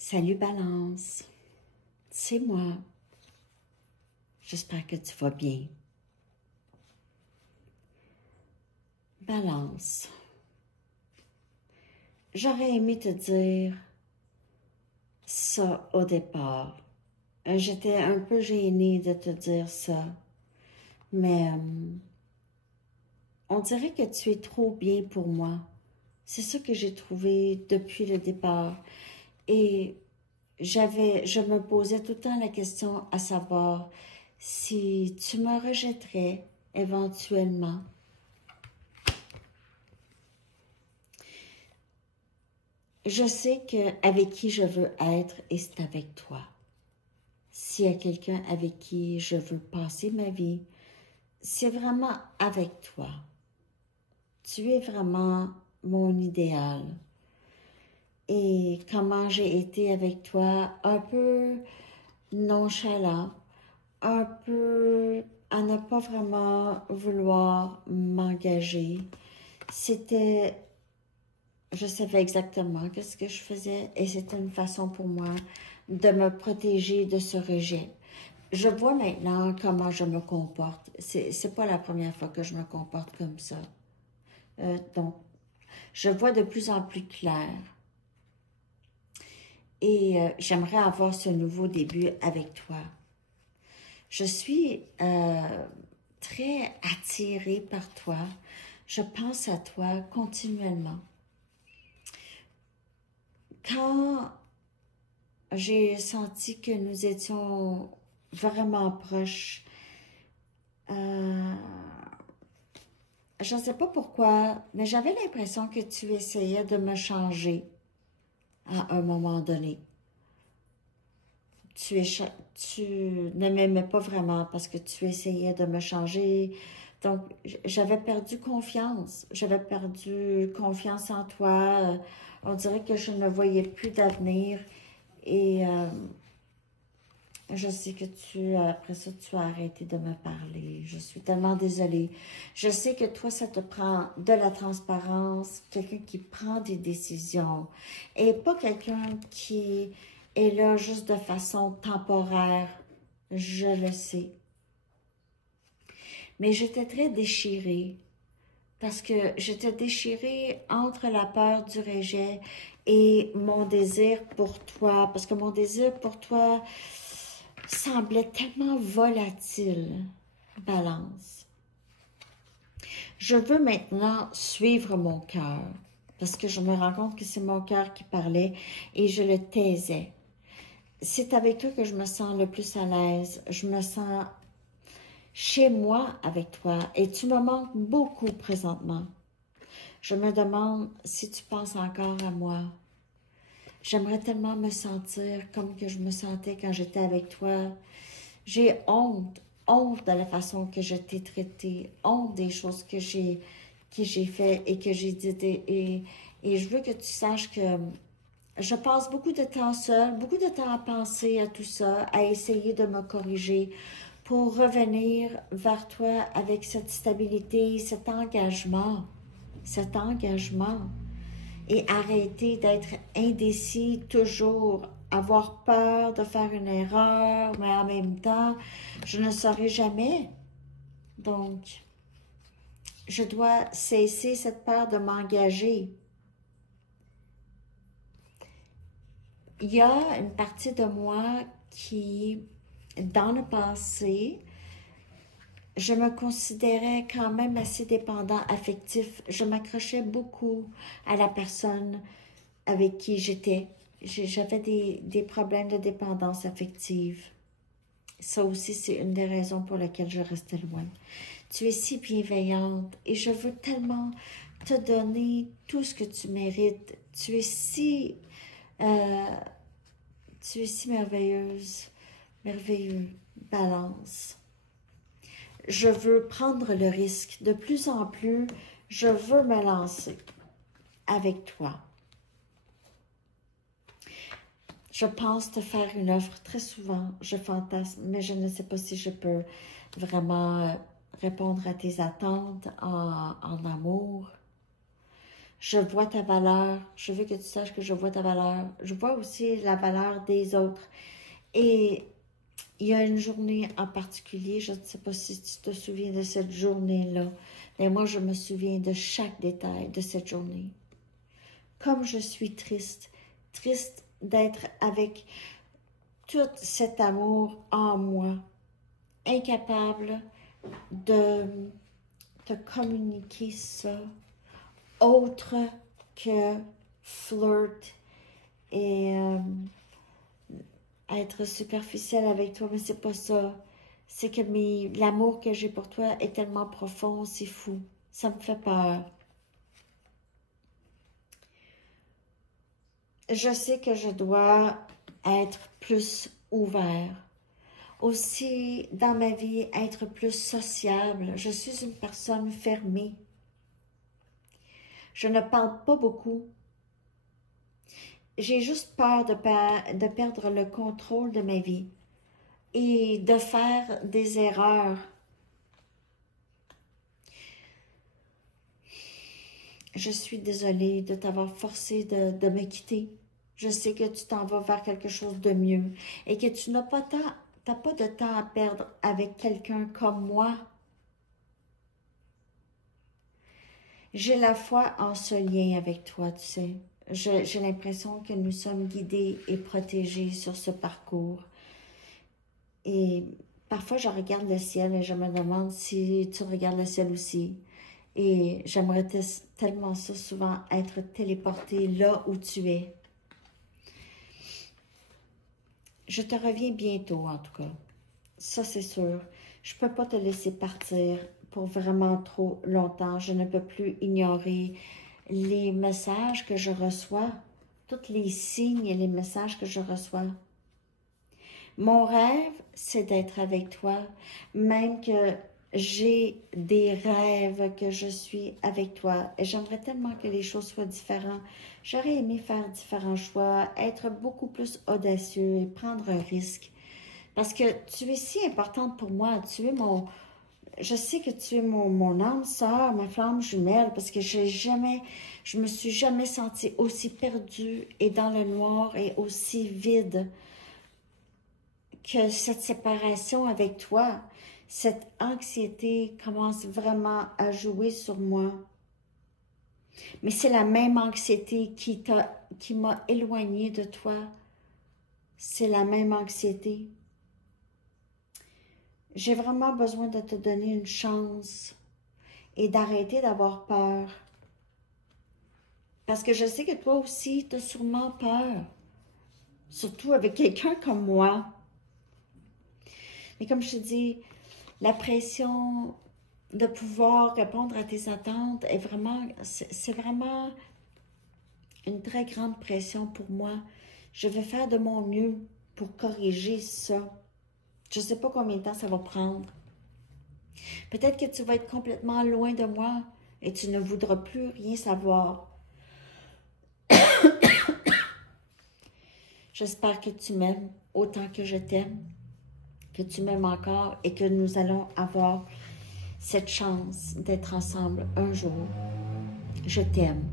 Salut Balance, c'est moi. J'espère que tu vas bien. Balance, j'aurais aimé te dire ça au départ. J'étais un peu gênée de te dire ça, mais on dirait que tu es trop bien pour moi. C'est ça que j'ai trouvé depuis le départ. Et je me posais tout le temps la question à savoir si tu me rejetterais éventuellement. Je sais qu'avec qui je veux être, et c'est avec toi. S'il y a quelqu'un avec qui je veux passer ma vie, c'est vraiment avec toi. Tu es vraiment mon idéal. Et comment j'ai été avec toi, un peu nonchalant, un peu à ne pas vraiment vouloir m'engager. Je savais exactement ce que je faisais et c'était une façon pour moi de me protéger de ce rejet. Je vois maintenant comment je me comporte. C'est pas la première fois que je me comporte comme ça. Donc, je vois de plus en plus clair. Et j'aimerais avoir ce nouveau début avec toi. Je suis très attirée par toi. Je pense à toi continuellement. Quand j'ai senti que nous étions vraiment proches, je ne sais pas pourquoi, mais j'avais l'impression que tu essayais de me changer à un moment donné. Tu ne m'aimais pas vraiment parce que tu essayais de me changer. Donc, j'avais perdu confiance. J'avais perdu confiance en toi. On dirait que je ne voyais plus d'avenir. Et je sais que après ça, tu as arrêté de me parler. Je suis tellement désolée. Je sais que toi, ça te prend de la transparence, quelqu'un qui prend des décisions et pas quelqu'un qui est là juste de façon temporaire. Je le sais. Mais j'étais très déchirée parce que j'étais déchirée entre la peur du rejet et mon désir pour toi. Parce que mon désir pour toi semblait tellement volatile, Balance. Je veux maintenant suivre mon cœur, parce que je me rends compte que c'est mon cœur qui parlait et je le taisais. C'est avec toi que je me sens le plus à l'aise. Je me sens chez moi avec toi et tu me manques beaucoup présentement. Je me demande si tu penses encore à moi. J'aimerais tellement me sentir comme que je me sentais quand j'étais avec toi. J'ai honte de la façon que je t'ai traité, honte des choses que j'ai fait et que j'ai dit. Et je veux que tu saches que je passe beaucoup de temps seule, beaucoup de temps à penser à tout ça, à essayer de me corriger pour revenir vers toi avec cette stabilité, cet engagement. Et arrêter d'être indécis toujours, avoir peur de faire une erreur, mais en même temps, je ne saurai jamais. Donc, je dois cesser cette peur de m'engager. Il y a une partie de moi qui, dans le passé, je me considérais quand même assez dépendant affectif. Je m'accrochais beaucoup à la personne avec qui j'étais. J'avais des problèmes de dépendance affective. Ça aussi, c'est une des raisons pour lesquelles je restais loin. Tu es si bienveillante et je veux tellement te donner tout ce que tu mérites. Tu es si merveilleuse, merveilleux, Balance. Je veux prendre le risque. De plus en plus, je veux me lancer avec toi. Je pense te faire une offre très souvent. Je fantasme, mais je ne sais pas si je peux vraiment répondre à tes attentes en amour. Je vois ta valeur. Je veux que tu saches que je vois ta valeur. Je vois aussi la valeur des autres. Et il y a une journée en particulier, je ne sais pas si tu te souviens de cette journée-là, mais moi, je me souviens de chaque détail de cette journée. Comme je suis triste, triste d'être avec tout cet amour en moi, incapable de te communiquer ça, autre que flirt et être superficielle avec toi, mais c'est pas ça. C'est que l'amour que j'ai pour toi est tellement profond, c'est fou. Ça me fait peur. Je sais que je dois être plus ouvert. Aussi, dans ma vie, être plus sociable. Je suis une personne fermée. Je ne parle pas beaucoup. J'ai juste peur de perdre le contrôle de ma vie et de faire des erreurs. Je suis désolée de t'avoir forcé de me quitter. Je sais que tu t'en vas vers quelque chose de mieux et que tu n'as pas pas de temps à perdre avec quelqu'un comme moi. J'ai la foi en ce lien avec toi, tu sais. J'ai l'impression que nous sommes guidés et protégés sur ce parcours. Et parfois, je regarde le ciel et je me demande si tu regardes le ciel aussi. Et j'aimerais tellement ça souvent être téléporté là où tu es. Je te reviens bientôt, en tout cas. Ça, c'est sûr. Je ne peux pas te laisser partir pour vraiment trop longtemps. Je ne peux plus ignorer les messages que je reçois, tous les signes et les messages que je reçois. Mon rêve, c'est d'être avec toi, même que j'ai des rêves que je suis avec toi. Et j'aimerais tellement que les choses soient différentes. J'aurais aimé faire différents choix, être beaucoup plus audacieux et prendre un risque. Parce que tu es si importante pour moi. Je sais que tu es mon âme sœur, ma flamme jumelle, parce que je me suis jamais sentie aussi perdue et dans le noir et aussi vide que cette séparation avec toi. Cette anxiété commence vraiment à jouer sur moi. Mais c'est la même anxiété qui m'a éloignée de toi. C'est la même anxiété. J'ai vraiment besoin de te donner une chance et d'arrêter d'avoir peur. Parce que je sais que toi aussi, tu as sûrement peur. Surtout avec quelqu'un comme moi. Mais comme je te dis, la pression de pouvoir répondre à tes attentes est vraiment, c'est vraiment une très grande pression pour moi. Je vais faire de mon mieux pour corriger ça. Je ne sais pas combien de temps ça va prendre. Peut-être que tu vas être complètement loin de moi et tu ne voudras plus rien savoir. J'espère que tu m'aimes autant que je t'aime, que tu m'aimes encore et que nous allons avoir cette chance d'être ensemble un jour. Je t'aime.